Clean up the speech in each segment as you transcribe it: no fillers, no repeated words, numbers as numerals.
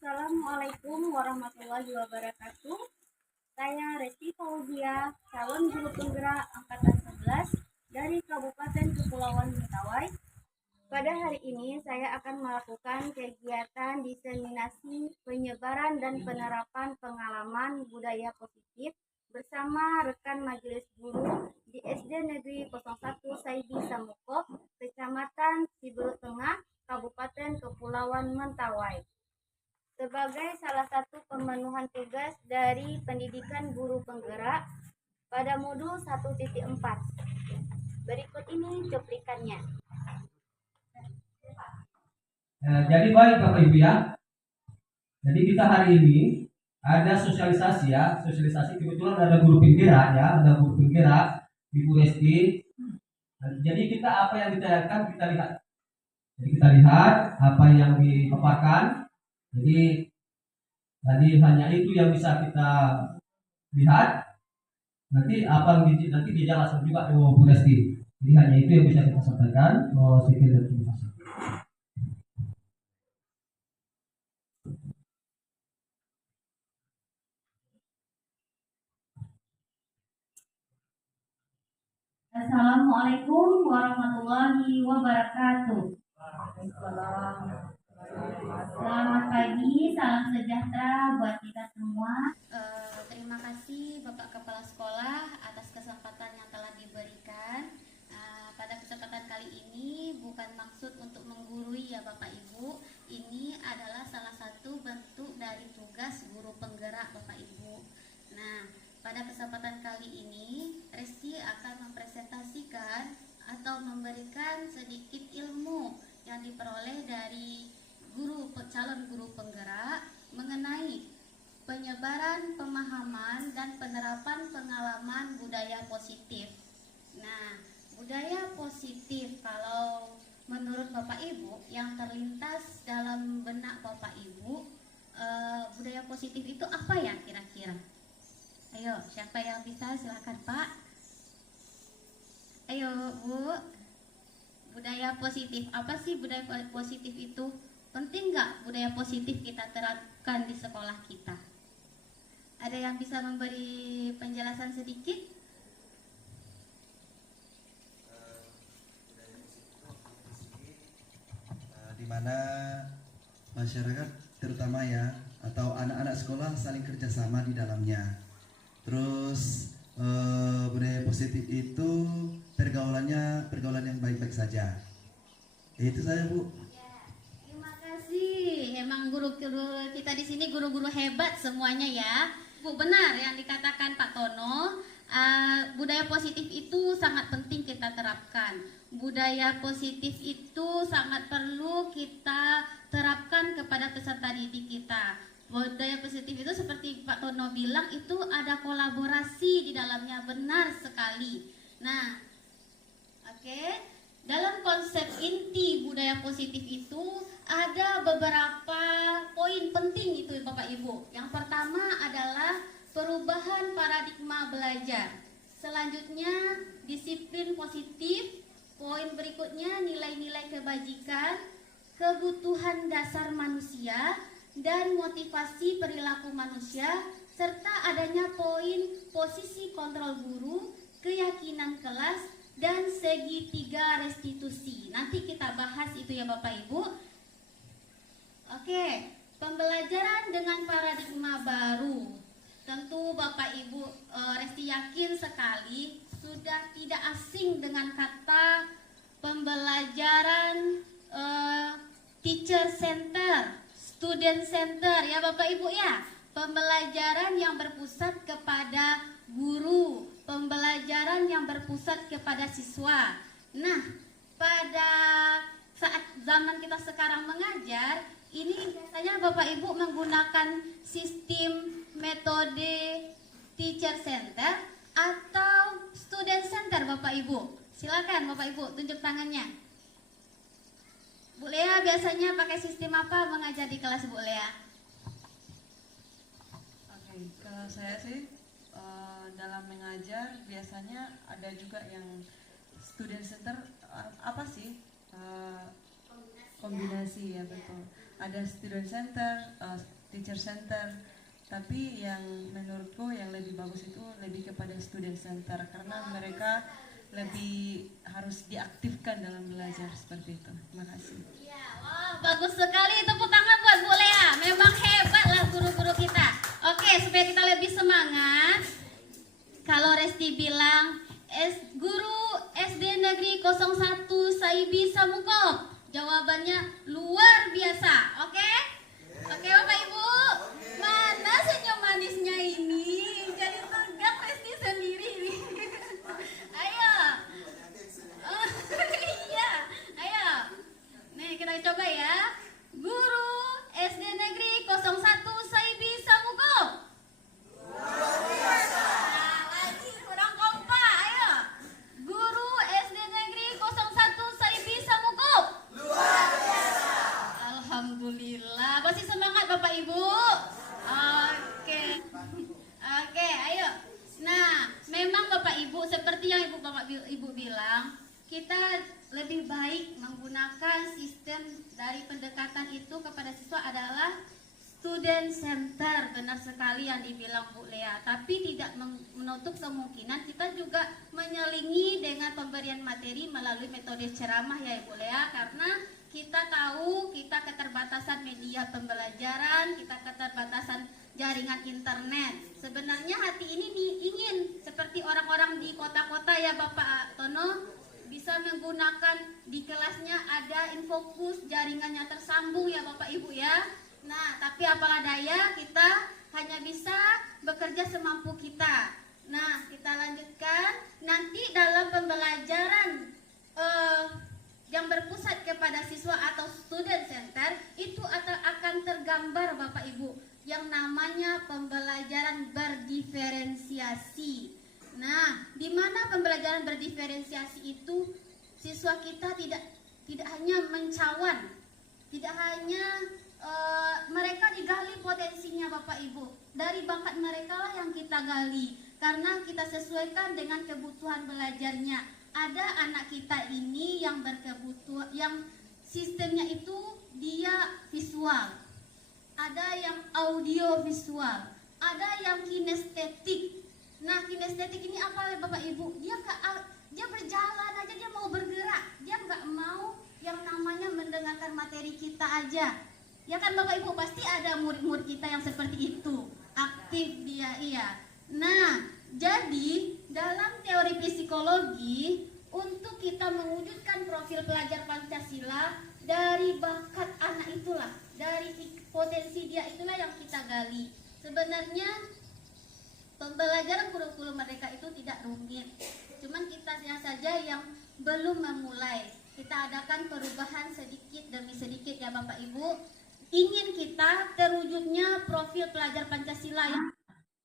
Assalamualaikum warahmatullahi wabarakatuh. Saya Resti Fauzia, calon guru penggerak angkatan 11 dari Kabupaten Kepulauan Mentawai. Pada hari ini saya akan melakukan kegiatan diseminasi penyebaran dan penerapan pengalaman budaya positif bersama rekan majelis guru di SD Negeri 01 Saidi Samuko, Kecamatan Ciberut Tengah, Kabupaten Kepulauan Mentawai. Sebagai salah satu pemenuhan tugas dari pendidikan guru penggerak pada modul 1.4. Berikut ini cuplikannya. Jadi baik Bapak Ibu ya. Jadi kita hari ini ada sosialisasi ya, sosialisasi kebetulan ada guru penggerak ya, ada guru penggerak Ibu Resti. Jadi kita apa yang ditayangkan kita lihat. Jadi kita lihat apa yang dipaparkan. Jadi tadi hanya itu yang bisa kita lihat. Nanti apa nanti dijelaskan juga Bu Resti. Jadi hanya itu yang bisa kita sampaikan. Sipil dan terima kasih. Assalamualaikum warahmatullahi wabarakatuh. Selamat pagi, salam sejahtera buat kita semua. Terima kasih Bapak Kepala Sekolah atas kesempatan yang telah diberikan. Pada kesempatan kali ini bukan maksud untuk menggurui ya Bapak Ibu. Ini adalah salah satu bentuk dari tugas guru penggerak Bapak Ibu. Nah, pada kesempatan kali ini Resti akan mempresentasikan atau memberikan sedikit ilmu yang diperoleh dari calon guru penggerak mengenai penyebaran pemahaman dan penerapan pengalaman budaya positif. Nah, budaya positif kalau menurut Bapak Ibu yang terlintas dalam benak Bapak Ibu, budaya positif itu apa ya kira-kira? Ayo, siapa yang bisa? Silakan Pak. Ayo Bu, budaya positif, apa sih budaya positif itu? Penting nggak budaya positif kita terapkan di sekolah kita? Ada yang bisa memberi penjelasan sedikit? Di mana masyarakat terutama ya atau anak-anak sekolah saling kerjasama di dalamnya. Terus budaya positif itu pergaulan yang baik-baik saja. Itu saya Bu. Emang guru-guru kita di sini guru-guru hebat semuanya ya. Bu, benar yang dikatakan Pak Tono, budaya positif itu sangat penting kita terapkan. budaya positif itu sangat perlu kita terapkan kepada peserta didik kita. Budaya positif itu seperti Pak Tono bilang itu ada kolaborasi di dalamnya, benar sekali. Nah, oke. Dalam konsep inti budaya positif itu ada beberapa poin penting itu Bapak Ibu. Yang pertama adalah perubahan paradigma belajar. Selanjutnya disiplin positif. Poin berikutnya nilai-nilai kebajikan, kebutuhan dasar manusia, dan motivasi perilaku manusia, serta adanya poin posisi kontrol guru, keyakinan kelas, dan segitiga restitusi. Nanti kita bahas itu ya Bapak Ibu. Oke, pembelajaran dengan paradigma baru. Tentu Bapak Ibu Resti yakin sekali sudah tidak asing dengan kata pembelajaran teacher center, student center ya Bapak Ibu ya. Pembelajaran yang berpusat kepada guru, pembelajaran yang berpusat kepada siswa. Nah, pada saat zaman kita sekarang mengajar, ini biasanya Bapak Ibu menggunakan sistem metode teacher center atau student center Bapak Ibu. Silakan Bapak Ibu tunjuk tangannya. Bu Lea biasanya pakai sistem apa mengajar di kelas Bu Lea? Oke, kalau saya sih dalam mengajar biasanya ada juga yang student center, apa sih? Kombinasi ya betul. Ada student center, teacher center. Tapi yang menurutku yang lebih bagus itu lebih kepada student center karena mereka lebih harus diaktifkan dalam belajar seperti itu. Terima kasih. Iya, wah bagus sekali, tepuk tangan buat Bu Lea. Memang hebat lah guru-guru kita. Oke, supaya kita lebih semangat. Kalau Resti bilang guru SD Negeri 01 Saibi Samukop, jawabannya luar biasa. Oke? Oke Bapak Ibu. Mana senyum manisnya ini? Jadi tegak Resti sendiri nih. Ayo. Oh, iya, ayo. Nih kita coba ya. Guru SD Negeri 01 Saibi Samukop. Luar biasa. Nah, lagi kurang kompak. Ayo. Guru SD Negeri 01 Saibi Samukop. Luar biasa. Alhamdulillah. Masih semangat Bapak Ibu? Oke. Oke, ayo. Nah, memang Bapak Ibu seperti yang Ibu bilang, kita lebih baik menggunakan sistem dari pendekatan itu kepada siswa adalah student center. Benar sekali yang dibilang Bu Lea. Tapi tidak menutup kemungkinan kita juga menyelingi dengan pemberian materi melalui metode ceramah ya Ibu Lea, karena kita tahu kita keterbatasan media pembelajaran, kita keterbatasan jaringan internet. Sebenarnya hati ini ingin seperti orang-orang di kota-kota ya Bapak Tono, bisa menggunakan di kelasnya ada infokus, jaringannya tersambung ya Bapak Ibu ya. Nah, tapi apalah daya, kita hanya bisa bekerja semampu kita. Nah, kita lanjutkan. Nanti dalam pembelajaran yang berpusat kepada siswa atau student center itu akan tergambar Bapak Ibu yang namanya pembelajaran berdiferensiasi. Nah, di mana pembelajaran berdiferensiasi itu siswa kita tidak hanya mencawan, tidak hanya mereka digali potensinya Bapak Ibu. Dari bakat mereka lah yang kita gali karena kita sesuaikan dengan kebutuhan belajarnya. Ada anak kita ini yang berkebutuhan, yang sistemnya itu dia visual, ada yang audio visual, ada yang kinestetik. Nah, kinestetik ini apa Bapak Ibu? Dia berjalan aja, dia mau bergerak, dia nggak mau yang namanya mendengarkan materi kita aja. Ya kan Bapak Ibu, pasti ada murid-murid kita yang seperti itu, aktif dia, iya. Nah, jadi dalam teori psikologi untuk kita mewujudkan profil pelajar Pancasila dari bakat anak itulah, dari potensi dia itulah yang kita gali. Sebenarnya pembelajaran kurikulum mereka itu tidak rumit, cuman kitanya saja yang belum memulai. Kita adakan perubahan sedikit demi sedikit ya Bapak Ibu. Ingin kita terwujudnya profil pelajar Pancasila ya.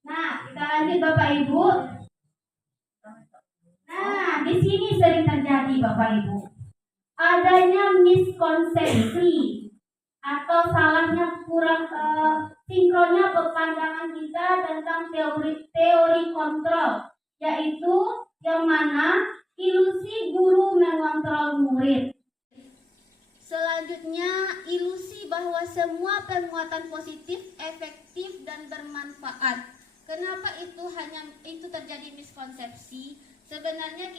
Nah, kita lanjut Bapak Ibu. Nah, di sini sering terjadi Bapak Ibu. Adanya miskonsepsi atau salahnya kurang sinkronnya pandangan kita tentang teori kontrol, yaitu yang mana ilusi guru mengontrol murid. Selanjutnya, ilusi bahwa semua penguatan positif efektif dan bermanfaat. Kenapa itu terjadi miskonsepsi? Sebenarnya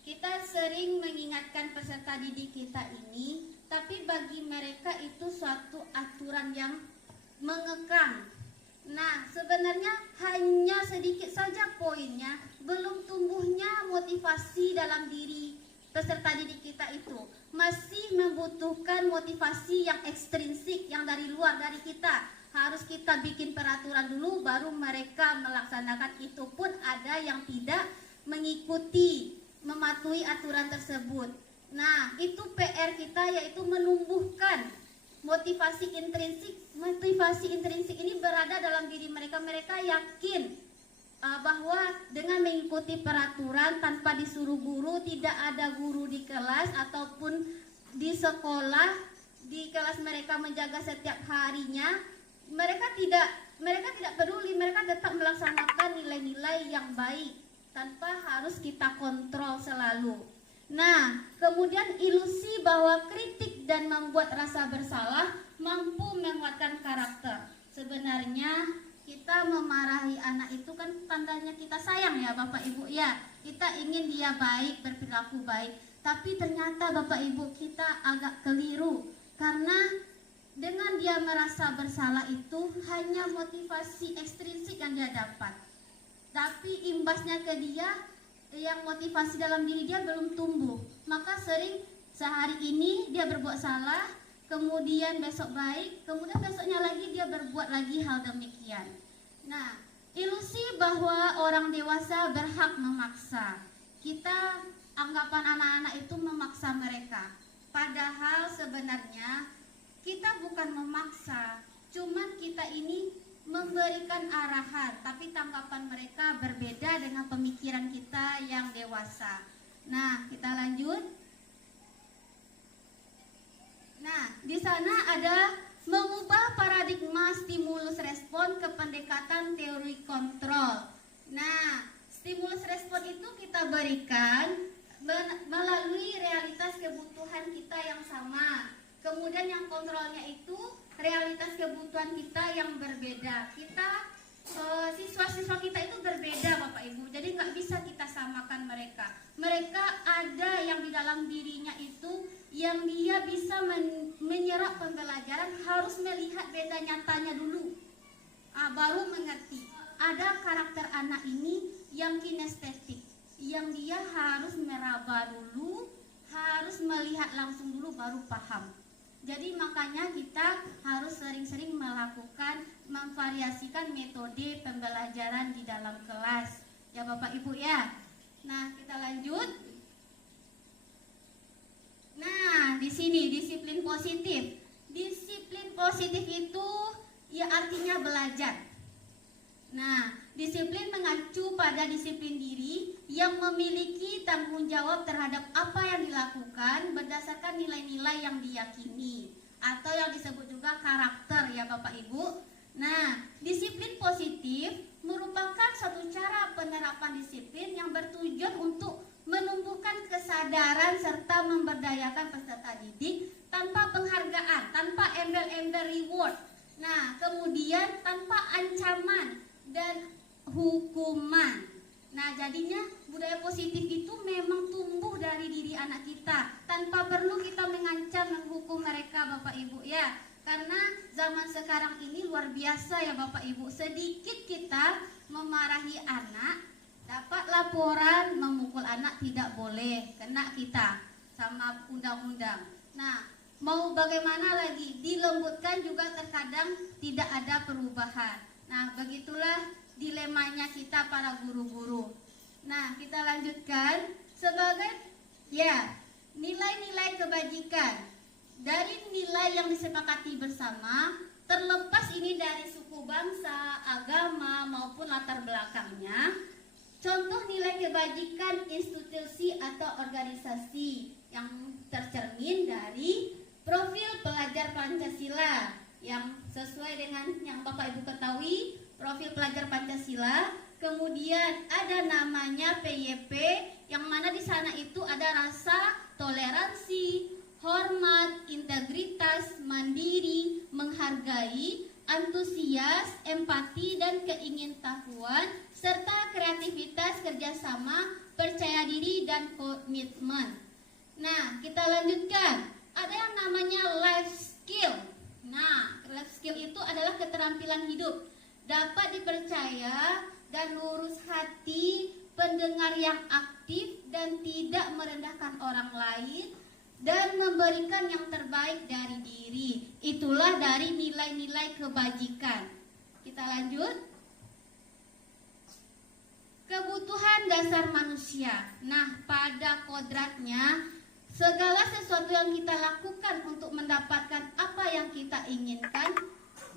kita sering mengingatkan peserta didik kita ini, tapi bagi mereka itu suatu aturan yang mengekang. Nah, sebenarnya hanya sedikit saja poinnya, belum tumbuhnya motivasi dalam diri peserta didik kita itu. Masih membutuhkan motivasi yang ekstrinsik, yang dari luar dari kita. Harus kita bikin peraturan dulu, baru mereka melaksanakan. Itu pun ada yang tidak mengikuti, mematuhi aturan tersebut. Nah, itu PR kita, yaitu menumbuhkan motivasi intrinsik. Motivasi intrinsik ini berada dalam diri mereka. Mereka yakin bahwa dengan mengikuti peraturan tanpa disuruh guru, tidak ada guru di kelas ataupun di sekolah, di kelas mereka menjaga setiap harinya, mereka tidak peduli, mereka tetap melaksanakan nilai-nilai yang baik tanpa harus kita kontrol selalu. Nah, kemudian ilusi bahwa kritik dan membuat rasa bersalah mampu menguatkan karakter. Sebenarnya kita memarahi anak itu kan tandanya kita sayang ya Bapak Ibu ya. Kita ingin dia baik, berperilaku baik. Tapi ternyata Bapak Ibu kita agak keliru. Karena dengan dia merasa bersalah itu hanya motivasi ekstrinsik yang dia dapat. Tapi imbasnya ke dia, yang motivasi dalam diri dia belum tumbuh. Maka sering sehari ini dia berbuat salah, kemudian besok baik, kemudian besoknya lagi dia berbuat lagi hal demikian. Nah, ilusi bahwa orang dewasa berhak memaksa. Kita anggapan anak-anak itu memaksa mereka. Padahal sebenarnya kita bukan memaksa, cuman kita ini memberikan arahan, tapi tanggapan mereka berbeda dengan pemikiran kita yang dewasa. Nah, kita lanjut. Nah, di sana ada mengubah paradigma stimulus respon ke pendekatan teori kontrol. Nah, stimulus respon itu kita berikan melalui realitas kebutuhan kita yang sama. Kemudian yang kontrolnya itu realitas kebutuhan kita yang berbeda. Siswa-siswa kita itu berbeda Bapak Ibu. Jadi nggak bisa kita samakan mereka. Mereka ada yang di dalam dirinya itu yang dia bisa menyerap pembelajaran, harus melihat beda nyatanya dulu. Baru mengerti. Ada karakter anak ini yang kinestetik, yang dia harus meraba dulu, harus melihat langsung dulu baru paham. Jadi makanya kita harus sering-sering melakukan, memvariasikan metode pembelajaran di dalam kelas. Ya Bapak Ibu ya. Nah, kita lanjut. Nah, di sini disiplin positif. Disiplin positif itu ya artinya belajar. Nah, disiplin mengacu pada disiplin diri yang memiliki tanggung jawab terhadap apa yang dilakukan berdasarkan nilai-nilai yang diyakini atau yang disebut juga karakter ya Bapak Ibu. Nah, disiplin positif merupakan satu cara penerapan disiplin yang bertujuan untuk menumbuhkan kesadaran serta memberdayakan peserta didik tanpa penghargaan, tanpa embel-embel reward. Nah, kemudian tanpa ancaman dan hukuman. Nah, jadinya budaya positif itu memang tumbuh dari diri anak kita tanpa perlu kita mengancam, menghukum mereka Bapak Ibu ya. Karena zaman sekarang ini luar biasa ya Bapak Ibu. Sedikit kita memarahi anak, dapat laporan memukul anak tidak boleh, kena kita sama undang-undang. Nah, mau bagaimana lagi, dilembutkan juga terkadang tidak ada perubahan. Nah, begitulah dilemanya kita para guru-guru. Nah, kita lanjutkan. sebagai nilai-nilai kebajikan. Dari nilai yang disepakati bersama, terlepas ini dari suku bangsa, agama maupun latar belakangnya. Contoh nilai kebajikan institusi atau organisasi yang tercermin dari profil pelajar Pancasila yang sesuai dengan yang Bapak Ibu ketahui, profil pelajar Pancasila. Kemudian ada namanya PYP, yang mana di sana itu ada rasa toleransi, hormat, integritas, mandiri, menghargai, antusias, empati, dan keingintahuan, serta kreativitas, kerjasama, percaya diri, dan komitmen. Nah, kita lanjutkan. Ada yang namanya life skill. Nah, life skill itu adalah keterampilan hidup, dapat dipercaya dan lurus hati, pendengar yang aktif dan tidak merendahkan orang lain, dan memberikan yang terbaik dari diri. Itulah dari nilai-nilai kebajikan. Kita lanjut. Kebutuhan dasar manusia. Nah, pada kodratnya, segala sesuatu yang kita lakukan untuk mendapatkan apa yang kita inginkan,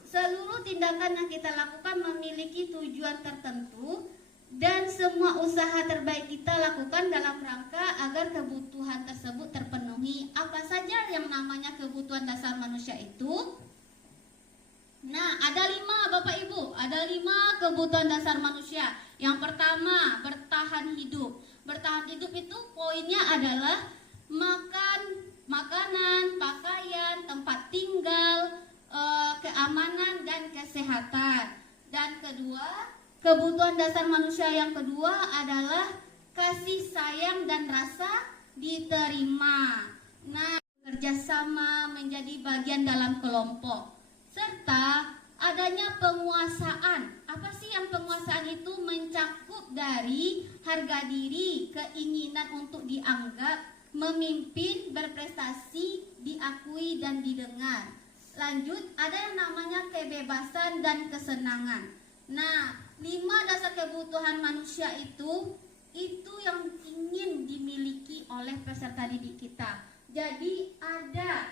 seluruh tindakan yang kita lakukan memiliki tujuan tertentu, dan semua usaha terbaik kita lakukan dalam rangka agar kebutuhan tersebut terpenuhi. Apa saja yang namanya kebutuhan dasar manusia itu? Nah, ada 5 Bapak Ibu, ada 5 kebutuhan dasar manusia. Yang pertama, bertahan hidup. Bertahan hidup itu poinnya adalah makanan, pakaian, tempat tinggal, keamanan, dan kesehatan. Dan kedua, kebutuhan dasar manusia yang kedua adalah kasih sayang dan rasa diterima. Nah, kerjasama menjadi bagian dalam kelompok, serta adanya penguasaan. Apa sih yang penguasaan itu? Mencakup dari harga diri, keinginan untuk dianggap, memimpin, berprestasi, diakui, dan didengar. Lanjut, ada yang namanya kebebasan dan kesenangan. Nah, 5 dasar kebutuhan manusia itu yang ingin dimiliki oleh peserta didik kita. Jadi ada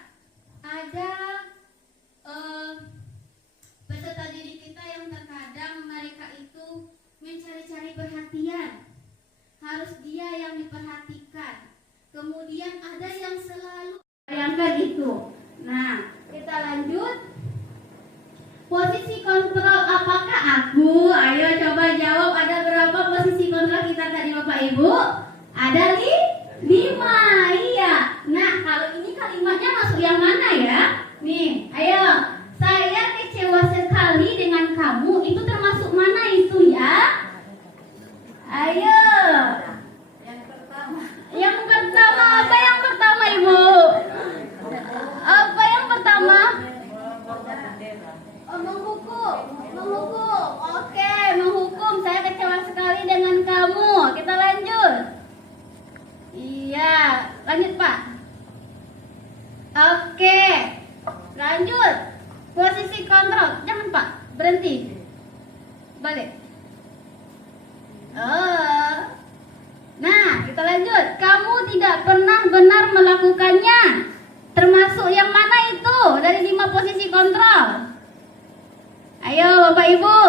peserta didik kita yang terkadang mereka itu mencari-cari perhatian, harus dia yang diperhatikan. Kemudian ada yang selalu bayangkan itu. Nah, kita lanjut. Posisi kontrol apakah aku? Ayo coba jawab, ada berapa posisi kontrol kita tadi Bapak Ibu? Ada 5. Iya. Nah, kalau ini kalimatnya masuk yang mana ya? Nih, ayo. Saya kecewa sekali dengan kamu. Itu termasuk mana itu ya? Ayo. Yang pertama, apa yang pertama Ibu? Apa yang pertama? Menghukum. Oke, menghukum. Saya kecewa sekali dengan kamu. Kita lanjut. Iya, lanjut Pak. Oke, lanjut. Posisi kontrol. Jangan Pak, berhenti. Balik. Nah, kita lanjut. Kamu tidak pernah benar melakukannya. Termasuk yang mana itu dari 5 posisi kontrol? Ayo Bapak Ibu.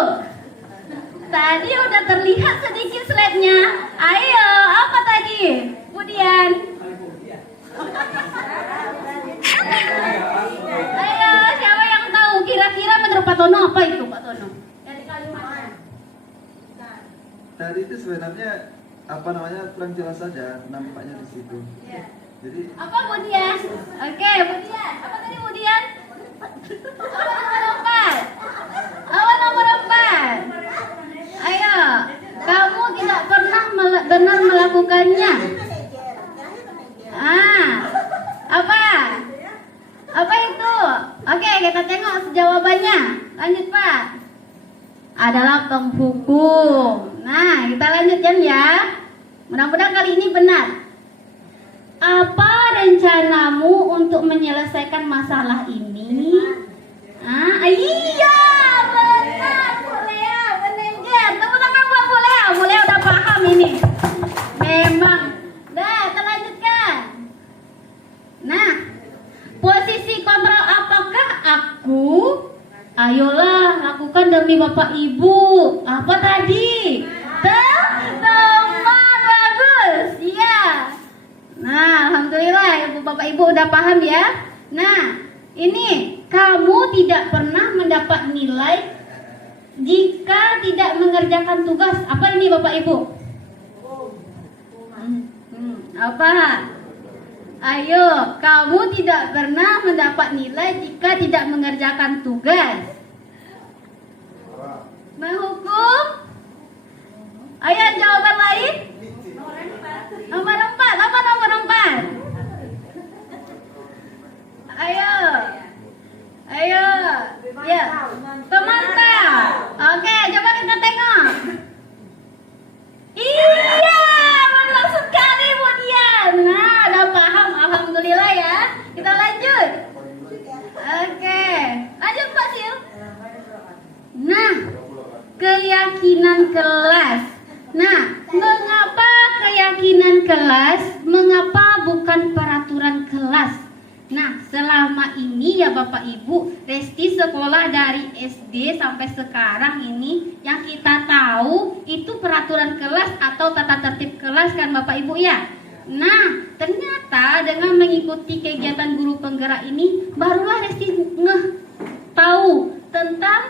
Tadi udah terlihat sedikit slide-nya. Ayo, apa tadi? Kemudian. Ayo, siapa yang tahu? Kira-kira menurut Pak Tono apa itu Pak Tono? Dari kalimatnya. Tadi itu sebenarnya kurang jelas saja nampaknya di situ. Ya. Jadi Apa Budian? Oke, Budian. Apa tadi Budian? Apa nomor 4? Ayo, kamu tidak pernah benar melakukannya. Apa itu? Oke, kita tengok jawabannya. Lanjut Pak. Adalah penghukum. Nah, kita lanjutkan ya. Mudah-mudahan kali ini benar. Apa rencanamu untuk menyelesaikan masalah ini? Iya, benar Bu Lea, benar. Tepuk tangan buat Bu Lea. Bu Lea udah paham ini. Memang. aku, ayolah lakukan demi Bapak Ibu. Apa tadi? Teman, bagus. Iya. Nah, alhamdulillah Bapak Ibu udah paham ya. Nah, ini kamu tidak pernah mendapat nilai jika tidak mengerjakan tugas. Apa ini Bapak Ibu? Apa? Ayo, kamu tidak pernah mendapat nilai jika tidak mengerjakan tugas. Menghukum? Ayo jawaban lain. Nomor 4. Apa nomor 4? Ayo. Ayo. Ya. Pemantau. Oke, coba kita tengok. Iya, benar sekali Bu Dian. Nah, udah paham. Alhamdulillah ya. Kita lanjut. Oke. Lanjut Pak Sil. Nah, keyakinan kelas. Nah, mengapa keyakinan kelas? Mengapa bukan peraturan kelas? Nah, selama ini ya Bapak Ibu, Resti sekolah dari SD sampai sekarang ini yang kita tahu itu peraturan kelas atau tata tertib kelas kan Bapak Ibu ya. Nah, ternyata dengan mengikuti kegiatan guru penggerak ini barulah Resti tahu tentang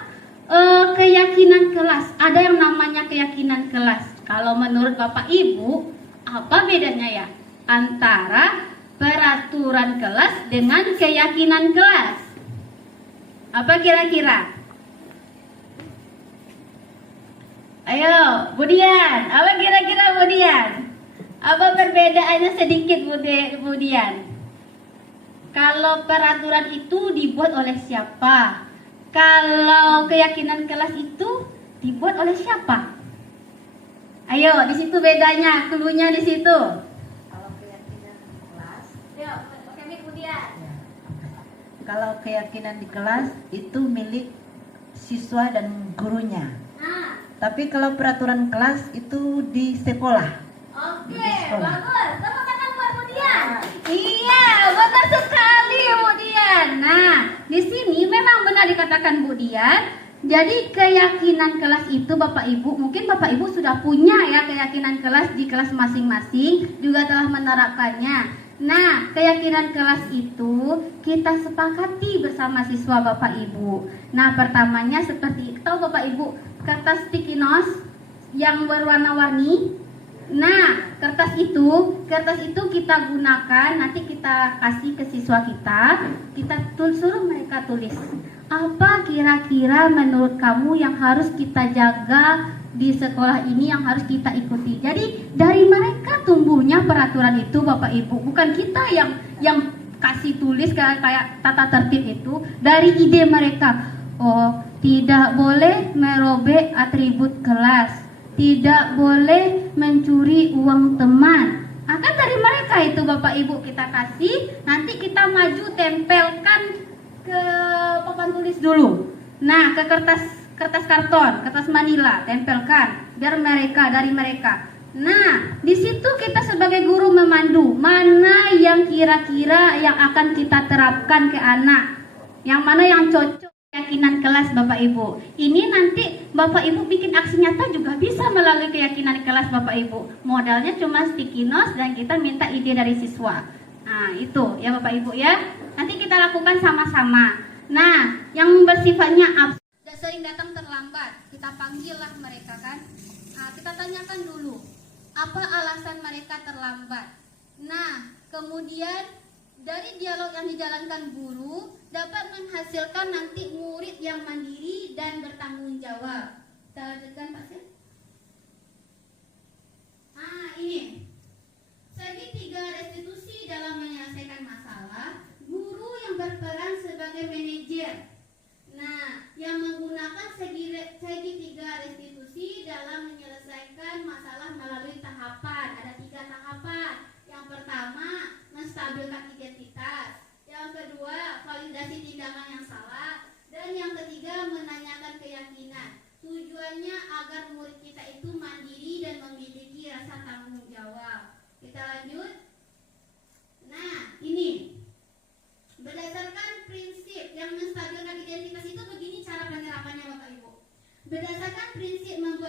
keyakinan kelas. Ada yang namanya keyakinan kelas. Kalau menurut Bapak Ibu, apa bedanya ya antara peraturan kelas dengan keyakinan kelas? Apa kira-kira? Ayo, Bu Dian. Apa kira-kira Bu Dian? Apa perbedaannya sedikit Bu Dian? Kalau peraturan itu dibuat oleh siapa? Kalau keyakinan kelas itu dibuat oleh siapa? Ayo, di situ bedanya, cluenya di situ. Kalau keyakinan di kelas itu milik siswa dan gurunya. Nah, Tapi kalau peraturan kelas itu di sekolah. oke, Di sekolah. bagus. Tepuk tangan buat Bu Dian. Iya, benar sekali Bu Dian. Nah, di sini memang benar dikatakan Bu Dian. Jadi keyakinan kelas itu Bapak Ibu, mungkin Bapak Ibu sudah punya ya keyakinan kelas di kelas masing-masing, juga telah menerapkannya. Nah, keyakinan kelas itu kita sepakati bersama siswa Bapak Ibu. Nah, pertamanya seperti tahu Bapak Ibu, kertas sticky notes yang berwarna-warni. Nah, kertas itu kita gunakan, nanti kita kasih ke siswa kita suruh mereka tulis. Apa kira-kira menurut kamu yang harus kita jaga di sekolah ini, yang harus kita ikuti? Jadi dari mereka tumbuhnya peraturan itu Bapak Ibu, bukan kita yang kasih tulis kayak tata tertib itu, dari ide mereka. Oh, tidak boleh merobek atribut kelas, tidak boleh mencuri uang teman. Akan dari mereka itu Bapak Ibu kita kasih, nanti kita maju tempelkan ke papan tulis dulu. Nah, ke kertas karton, kertas manila, tempelkan dari mereka. Nah, di situ kita sebagai guru memandu mana yang kira-kira yang akan kita terapkan ke anak, yang mana yang cocok keyakinan kelas Bapak Ibu. Ini nanti Bapak Ibu bikin aksi nyata juga bisa melalui keyakinan kelas Bapak Ibu. Modalnya cuma sticky notes dan kita minta ide dari siswa. Nah, itu ya Bapak Ibu ya. Nanti kita lakukan sama-sama. Nah, yang bersifatnya sering datang terlambat, kita panggillah mereka kan. Nah, kita tanyakan dulu, apa alasan mereka terlambat. Nah, kemudian dari dialog yang dijalankan guru dapat menghasilkan nanti murid yang mandiri dan bertanggung jawab. Kita lanjutkan Pak Sil. Nah, ini segitiga restitusi dalam menyelesaikan masalah. Guru yang berperan sebagai manajer. Nah, yang menggunakan segitiga restitusi dalam menyelesaikan masalah melalui tahapan. Ada 3 tahapan. Yang pertama, menstabilkan identitas. Yang kedua, validasi tindakan yang salah. Dan yang ketiga, menanyakan keyakinan. Tujuannya agar murid kita itu mandiri dan memiliki rasa tanggung jawab. Kita lanjut. Nah, ini berdasarkan prinsip yang menstabilkan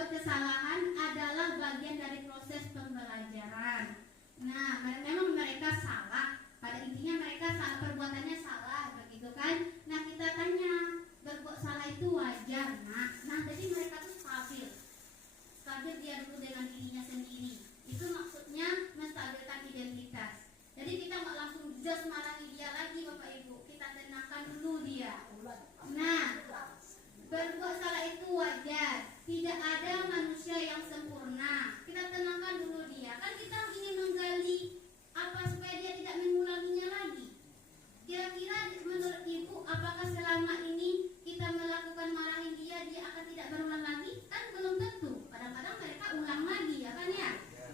berbuat kesalahan adalah bagian dari proses pembelajaran. Nah, memang mereka salah. Pada intinya mereka salah, perbuatannya salah, begitu kan? Nah, kita tanya, berbuat salah itu wajar, nak? Nah, jadi mereka tuh stabil dia dulu dengan dirinya sendiri. Itu maksudnya menstabilkan identitas. Jadi kita nggak langsung just marahi dia lagi, Bapak Ibu. Kita tenangkan dulu dia. Nah, berbuat salah itu wajar. Tidak ada manusia yang sempurna. Kita tenangkan dulu dia. Kan kita ingin menggali apa supaya dia tidak mengulanginya lagi. Kira-kira menurut Ibu, apakah selama ini kita melakukan marahin dia akan tidak berulang lagi? Kan belum tentu. Kadang-kadang mereka ulang lagi, ya kan ya?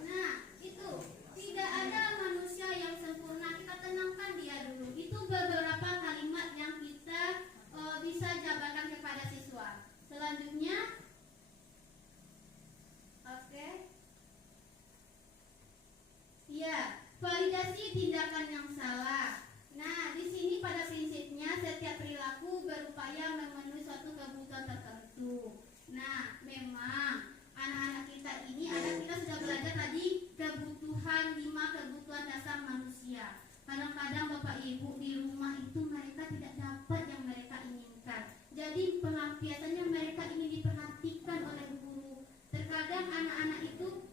Nah, itu tidak ada manusia yang sempurna. Kita tenangkan dia dulu. Itu beberapa kalimat yang kita bisa jabarkan kepada siswa. Selanjutnya, oke. Ya, validasi tindakan yang salah. Nah, di sini pada prinsipnya setiap perilaku berupaya memenuhi suatu kebutuhan tertentu. Nah, memang anak-anak kita ini, kita sudah belajar tadi kebutuhan 5 kebutuhan dasar manusia. Kadang-kadang Bapak Ibu di rumah itu mereka tidak dapat yang mereka inginkan. Jadi pelampiasannya mereka ingin diperhatikan oleh guru. Terkadang anak-anak itu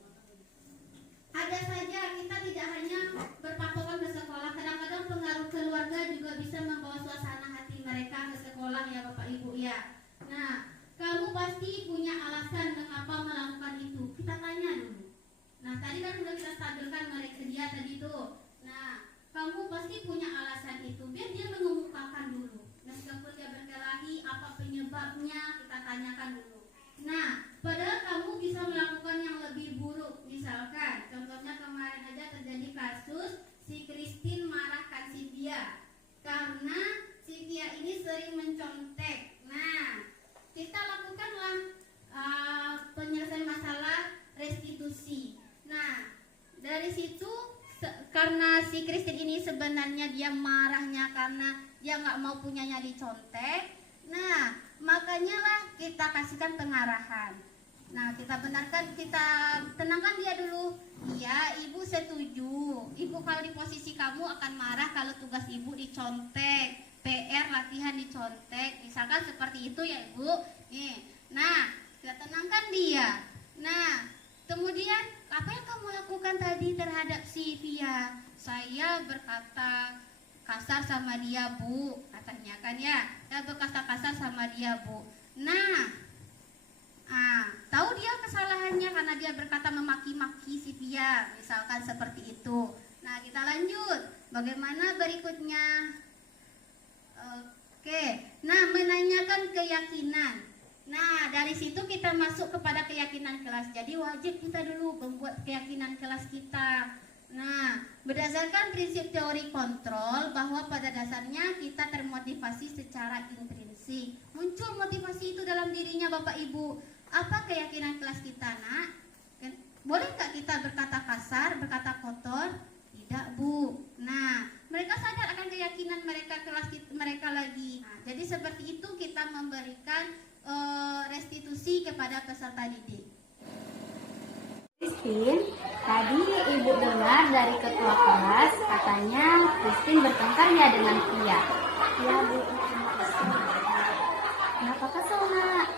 ada saja, kita tidak hanya berpatokan ke sekolah. Kadang-kadang pengaruh keluarga juga bisa membawa suasana hati mereka ke sekolah, ya Bapak Ibu ya. Nah, kamu pasti punya alasan mengapa melakukan itu. Kita tanya dulu. Nah, tadi kan sudah kita stabilkan mereka dia tadi tuh. Nah, kamu pasti punya alasan itu. Biar dia mengemukakan dulu. Nah, sebelum dia berkelahi, apa penyebabnya, kita tanyakan dulu. Nah, padahal kamu bisa melakukan yang lebih buruk. Misalkan, contohnya kemarin aja terjadi kasus si Christine marahkan si Tia karena si Tia ini sering mencontek. Nah, kita lakukanlah penyelesaian masalah restitusi. Nah, dari situ karena si Christine ini sebenarnya dia marahnya karena dia nggak mau punyanya dicontek. Nah, makanya lah kita kasihkan pengarahan. Nah, kita benarkan, kita tenangkan dia dulu. Iya, ibu setuju. Ibu kalau di posisi kamu akan marah kalau tugas ibu dicontek, PR latihan dicontek. Misalkan seperti itu ya ibu. Nih, nah kita tenangkan dia. Nah, kemudian apa yang kamu lakukan tadi terhadap si Via? Saya berkata kasar sama dia bu, katanya kan ya. Saya berkata kasar sama dia bu. Nah, tahu dia kesalahannya karena dia berkata memaki-maki si Via, misalkan seperti itu. Nah, kita lanjut. Bagaimana berikutnya? Oke. Nah, menanyakan keyakinan. Nah, dari situ kita masuk kepada keyakinan kelas. Jadi wajib kita dulu membuat keyakinan kelas kita. Nah, berdasarkan prinsip teori kontrol bahwa pada dasarnya kita termotivasi secara intrinsik. Muncul motivasi itu dalam dirinya Bapak Ibu. Apa keyakinan kelas kita, nak? Boleh nggak kita berkata kasar, berkata kotor? Tidak, Bu. Nah, mereka sadar akan keyakinan mereka, kelas mereka lagi. Nah, jadi seperti itu kita memberikan restitusi kepada peserta didik. Christine, tadi ibu dengar dari ketua kelas katanya Christine bertengkar ya dengan Tia. Ya bu, kenapa kesel nak?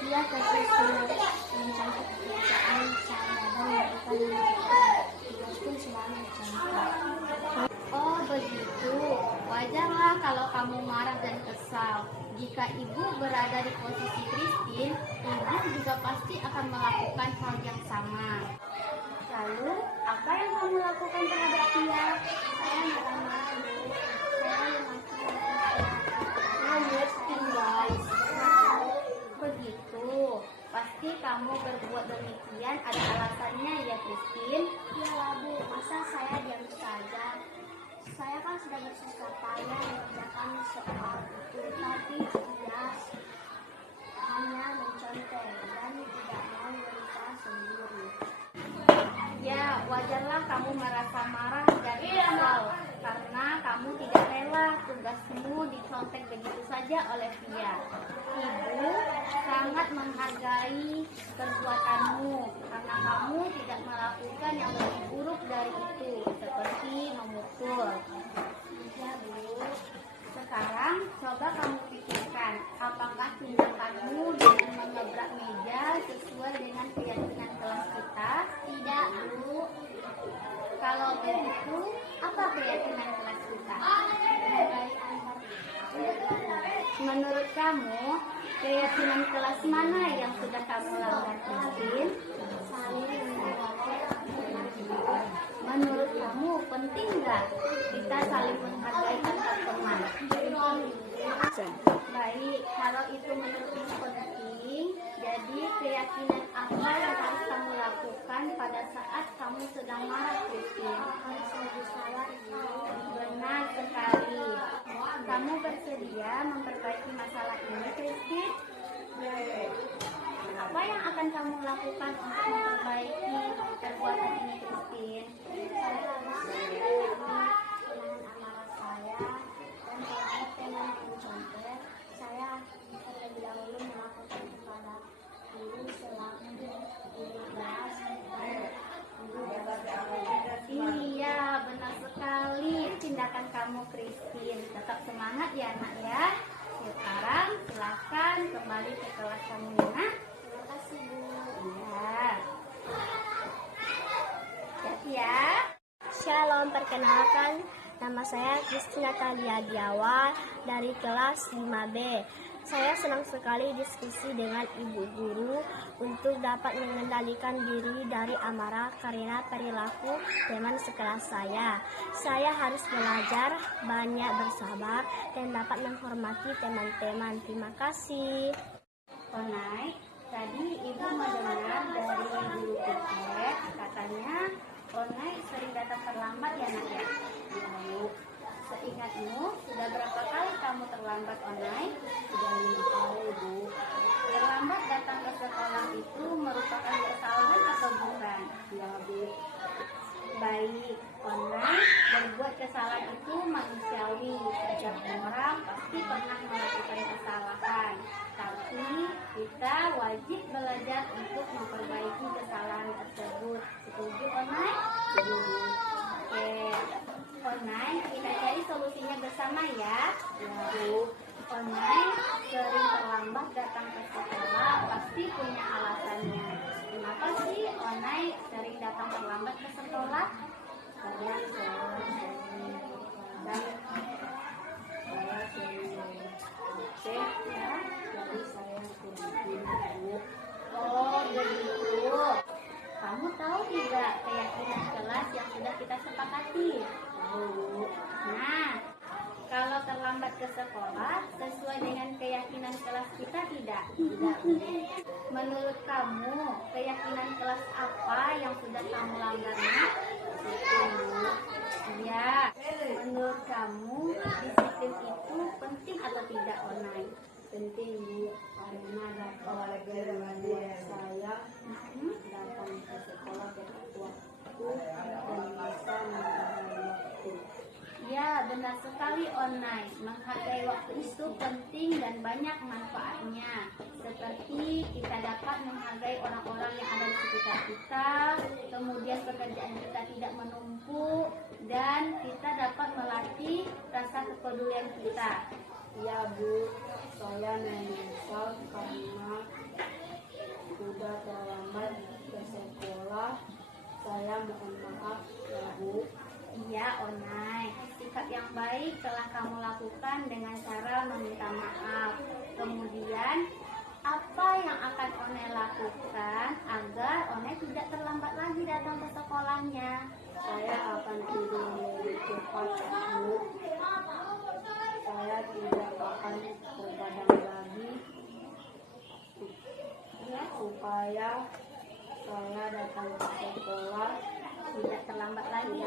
Tia tersusul mencantik pekerjaan saya dan memberikan Christine selalu cantik. Oh begitu, wajarlah kalau kamu marah dan kesal. Jika ibu berada di posisi Christine, ibu juga pasti akan melakukan hal yang sama. Lalu, apa yang kamu lakukan terhadap dia? Saya marah-marah, Bu. Saya memaki-maki. Christine, guys. Begitu. Pasti kamu berbuat demikian ada alasannya ya, Christine? Iya, Bu. Masa saya diam saja? Saya kan sudah bersusah payah mengerjakan soal itu, tapi dia hanya mencontek dan tidak mau berusaha sendiri. Ya, wajarlah kamu merasa marah dan kesal karena kamu tidak rela tugas tugasmu dicontek begitu saja oleh Via. Ibu sangat menghargai perbuatanmu karena kamu tidak melakukan yang lebih buruk dari itu, seperti memukul. Ya, Bu. Sekarang coba kamu pikirkan, apakah tindakanmu dengan mengebrak meja sesuai dengan keyakinan kelas kita? Tidak, Bu. Kalau begitu, apa keyakinan kelas kita? Menurut kamu, keyakinan kelas mana yang sudah kamu langgar, Christine? Menurut kamu penting nggak kita saling menghargai antar teman? Baik, kalau itu menurutmu penting, jadi keyakinan apa yang harus kamu lakukan pada saat kamu sedang marah, Christine? Benar sekali. Kamu bersedia memperbaiki masalah ini, Christine? Apa yang akan kamu lakukan untuk memperbaiki perbuatan ini, Christine? Saya harus menahan amarah saya, dan kalau ada teman yang mencontek, saya terlebih dahulu melakukan kepada guru selaku guru kelas dan guru jaga. Iya, benar sekali tindakan kamu, Christine. Tetap semangat ya, nak ya. Sekarang silakan kembali ke kelas kamu, nak. Terima kasih, Bu. Iya. Jadi ya. Shalom, perkenalkan nama saya Christine Natalia Diawa dari kelas 5B. Saya senang sekali diskusi dengan ibu guru untuk dapat mengendalikan diri dari amarah karena perilaku teman sekelas saya. Saya harus belajar banyak bersabar dan dapat menghormati teman-teman. Terima kasih. Onai, tadi ibu mendengar dari guru Piket, katanya Onai sering datang terlambat ya, nak ya? Ibu, seingatmu sudah berapa kali kamu terlambat, Onai? Sudah 5 kali, Bu. Terlambat datang ke sekolah itu merupakan kesalahan atau bukan? Ya, Bu. Baik, Onai, berbuat kesalahan itu manusiawi. Setiap orang pasti pernah melakukan kesalahan. Tapi kita wajib belajar untuk memperbaiki kesalahan tersebut. Setuju, Onai? Setuju. Oke, Onai, kita cari solusinya bersama ya. Ya, Bu. Onai sering terlambat datang ke sekolah pasti punya alasannya. Kenapa sih Onai sering datang terlambat ke sekolah? Karena saya sering cek ya, jadi saya kurang. Oh begitu. Kamu tahu tidak keyakinan kelas yang sudah kita sepakati? Tahu. Nah, kalau terlambat ke sekolah sesuai dengan keyakinan kelas kita tidak? Tidak. Menurut kamu keyakinan kelas apa yang sudah kamu langgar, nak? Ya, menurut kamu disiplin itu penting atau tidak, Onai? Penting, Bu, karena dapat membuat saya datang ke sekolah tepat waktu dan bisa menghargai waktu. Ya, benar sekali, Onai. Menghargai waktu itu penting dan banyak manfaatnya. Seperti kita dapat menghargai orang-orang yang ada di sekitar kita, kemudian pekerjaan kita tidak menumpuk, dan kita dapat melatih rasa kepedulian kita. Ya, Bu, saya menyesal karena sudah terlambat ke sekolah. Saya mohon maaf, ya, Bu. Iya, Onai. Sikap yang baik telah kamu lakukan dengan cara meminta maaf. Kemudian, apa yang akan Onai lakukan agar Onai tidak terlambat lagi datang ke sekolahnya? Saya akan tidur lebih cepat, Bu. Saya tidak akan begadang lagi ya, supaya saya datang ke sekolah tidak terlambat lagi.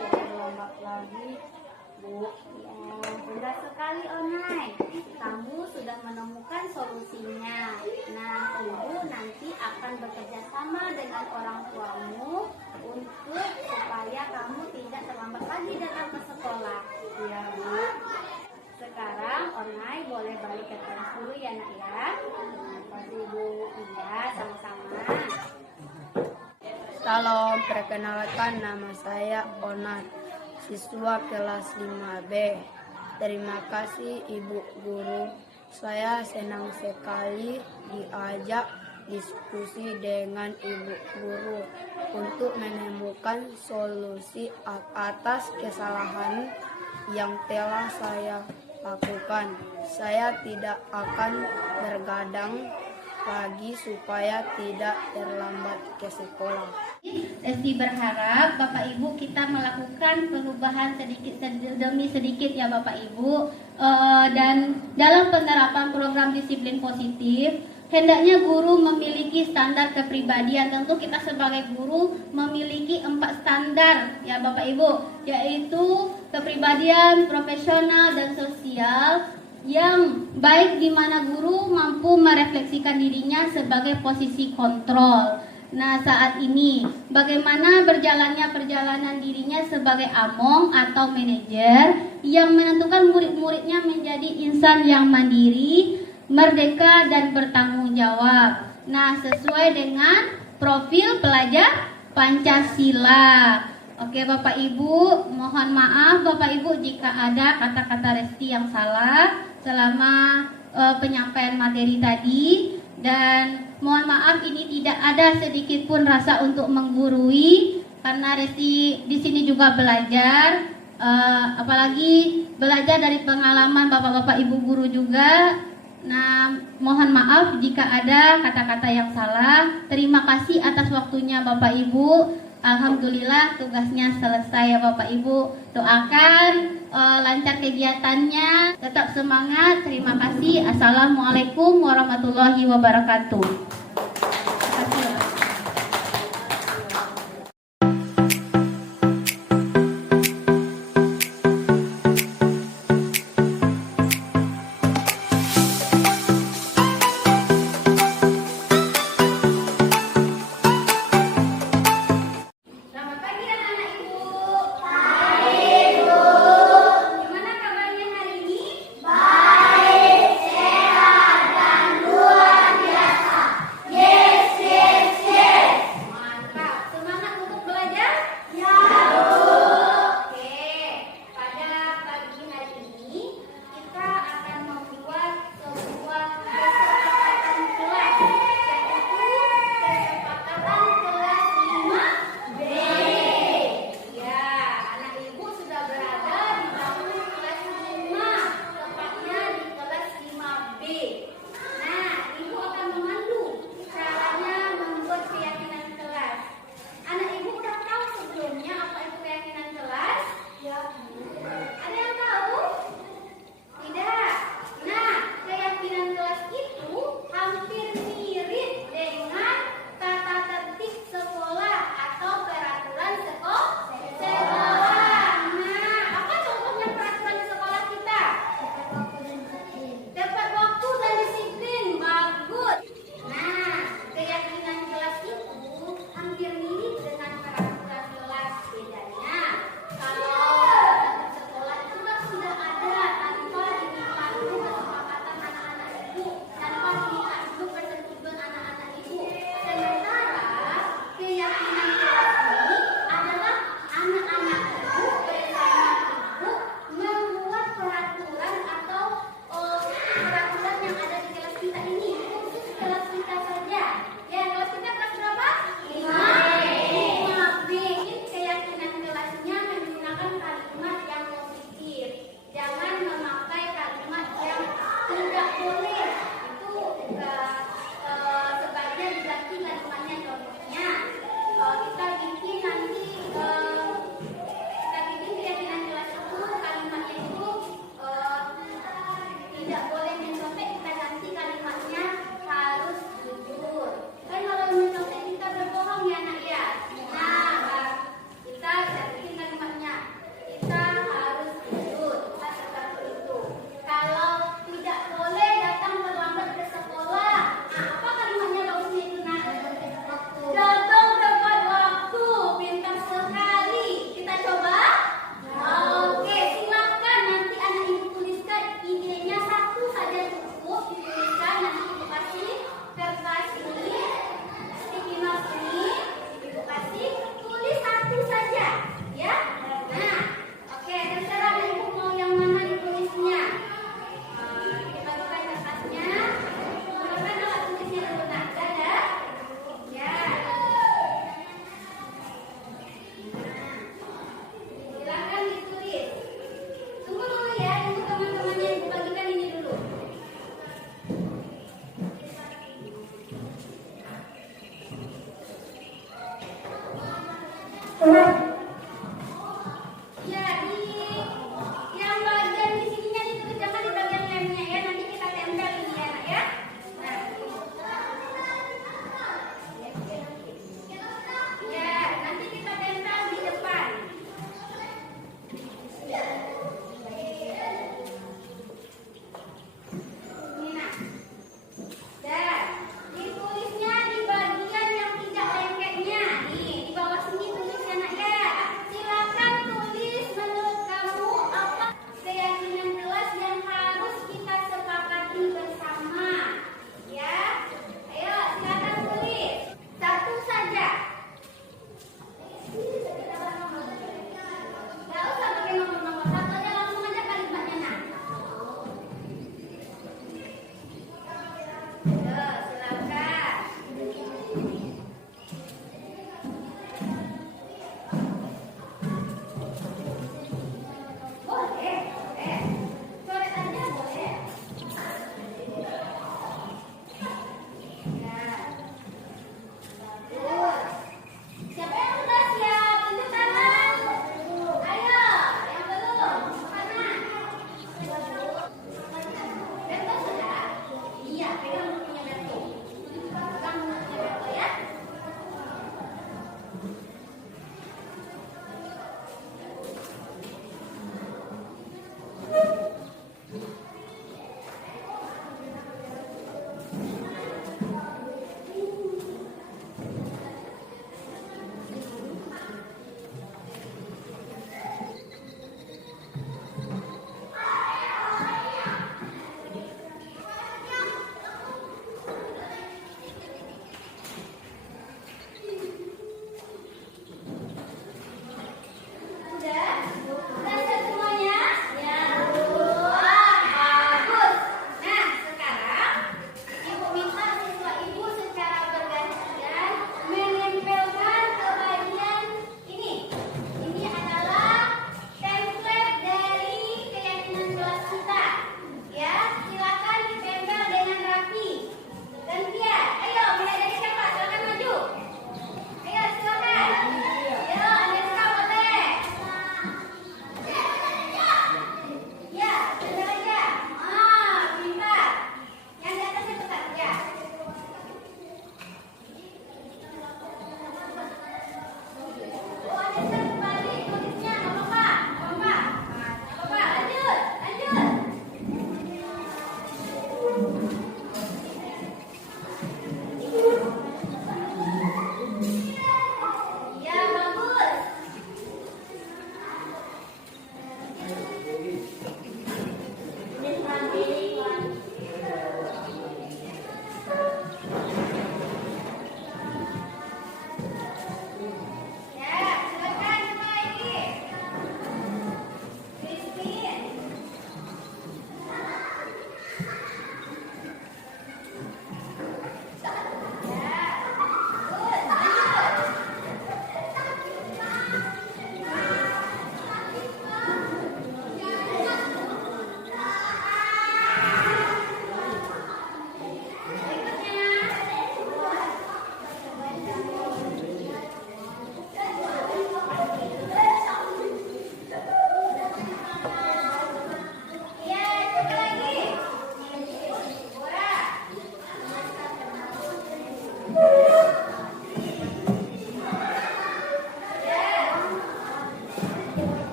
Bu. Ya, benar sekali, Onai. Kamu sudah menemukan solusinya. Nah, Ibu nanti akan bekerja sama dengan orang tuamu untuk supaya kamu tidak terlambat lagi datang ke sekolah. Ya, Bu. Sekarang ke kelas dulu ya nak ya. Kasih Ibu Indah sama-sama. Salam, perkenalkan nama saya Onat, siswa kelas 5B. Terima kasih Ibu Guru. Saya senang sekali diajak diskusi dengan Ibu Guru untuk menemukan solusi atas kesalahan yang telah saya lakukan. Saya tidak akan bergadang lagi supaya tidak terlambat ke sekolah. Resti berharap Bapak Ibu kita melakukan perubahan sedikit demi sedikit ya Bapak Ibu. Dan dalam penerapan program disiplin positif, hendaknya guru memiliki standar kepribadian. Tentu kita sebagai guru memiliki 4 standar ya Bapak Ibu, yaitu kepribadian, profesional, dan sosial yang baik, di mana guru mampu merefleksikan dirinya sebagai posisi kontrol. Nah, saat ini bagaimana berjalannya perjalanan dirinya sebagai among atau manajer yang menentukan murid-muridnya menjadi insan yang mandiri, merdeka, dan bertanggung jawab. Nah, sesuai dengan profil pelajar Pancasila. Oke Bapak Ibu, mohon maaf Bapak Ibu jika ada kata-kata Resti yang salah selama penyampaian materi tadi, dan mohon maaf ini tidak ada sedikit pun rasa untuk menggurui karena Resti di sini juga belajar, apalagi belajar dari pengalaman Bapak-bapak Ibu guru juga. Nah, mohon maaf jika ada kata-kata yang salah. Terima kasih atas waktunya Bapak Ibu. Alhamdulillah tugasnya selesai ya Bapak Ibu. Doakan lancar kegiatannya, tetap semangat. Terima kasih. Assalamualaikum warahmatullahi wabarakatuh. Terima kasih. Selamat pagi anak-anak Ibu. Baik Bu. Gimana kabarnya hari ini? Baik, sehat, dan luar biasa. Yes, yes, yes. Mantap. Semangat untuk belajar? Ya Bu. Oke. Pada pagi hari ini kita akan membuat sebuah kesepakatan kelas, yaitu kesepakatan kelas 5B. Ya, anak ibu sudah berada di bangku kelas 5, tepatnya di kelas 5B. Nah, ibu akan memandu caranya membuat keyakinan kelas. Anak ibu udah tahu sebelumnya apa itu keyakinan kelas? Ya, Bu. Ada yang tahu? Tidak. Nah, keyakinan kelas itu hampir mirip dengan tata tertib sekolah atau peraturan sekolah. Nah, apa contohnya peraturan di sekolah kita? Tepat waktu dan disiplin. Bagus. Nah, keyakinan kelas itu hampir mirip dengan peraturan kelas. Bedanya, kalau peraturan sekolah itu kan sudah ada tanpa diminta dulu kesepakatan anak-anak ibu, tanpa diminta dulu persetujuan anak-anak ibu. Sementara keyakinan kelas ini adalah anak-anak ibu bersama ibu membuat peraturan atau peraturan yang ada di kelas kita ini, khusus kelas kita saja. Ya, kelas kita kelas berapa? 5B. 5B ini keyakinan kelasnya menggunakan kalimat yang positif. Jangan memakai kalimat yang tidak boleh. Itu sebaiknya diganti kalimatnya. Contohnya, kita bikin nanti keyakinan kelas itu kalimatnya itu tidak boleh mencontek, kita ganti kalimatnya harus jujur. Kan kalau mencontek kita berbohong ya nak ya. Nah, kita ganti kalimatnya kita harus jujur. Kita seperti itu. Kalau tidak boleh datang terlambat ke sekolah, nah apa kalimatnya bagusnya itu nak? Datang tepat waktu. Pintar sekali. Kita coba. Oke, silakan nanti anak ibu tuliskan idenya satu